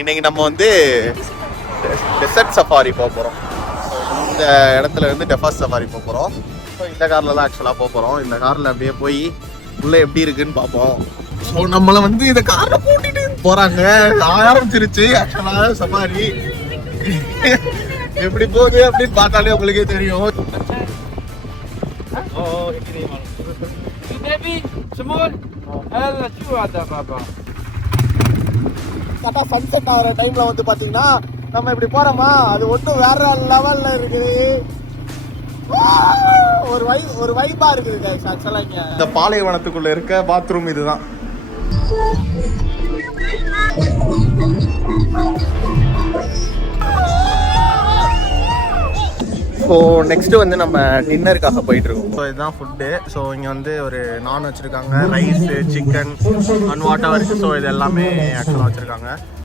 இன்னைக்கு நம்ம வந்து டெசர்ட் சஃபாரி போக போகிறோம். இந்த இடத்துல வந்து டெஃபாஸ் சஃபாரி போக போகிறோம். ஸோ இந்த காரில் தான் ஆக்சுவலாக போக போகிறோம். இந்த காரில் அப்படியே போய் உள்ளே எப்படி இருக்குன்னு பார்ப்போம். ஸோ நம்மளை வந்து இந்த காரில் கூட்டிட்டு போகிறாங்க. ஆரம்பிச்சிருச்சு ஆக்சுவலாக சஃபாரி. எப்படி போகுது அப்படின்னு பார்த்தாலே உங்களுக்கே தெரியும். கரெக்டாக சன்செட் ஆகிற டைம்ல வந்து பார்த்தீங்கன்னா நம்ம இப்படி போறோமா, அது ஒன்றும் வேற லெவல்ல இருக்குது. ஒரு வைபா இருக்குது ஆக்சுவலா. இங்க இந்த பாலைவனத்துக்குள்ள இருக்க பாத்ரூம் இதுதான். ஸோ நெக்ஸ்ட் வந்து நம்ம டின்னருக்காக போயிட்டு இருக்கோம். ஸோ இதுதான் ஃபுட்டு. ஸோ இங்கே வந்து ஒரு நான் வச்சுருக்காங்க, rice, chicken and what ever. So இது எல்லாமே ஆக்சுவலாக வச்சுருக்காங்க.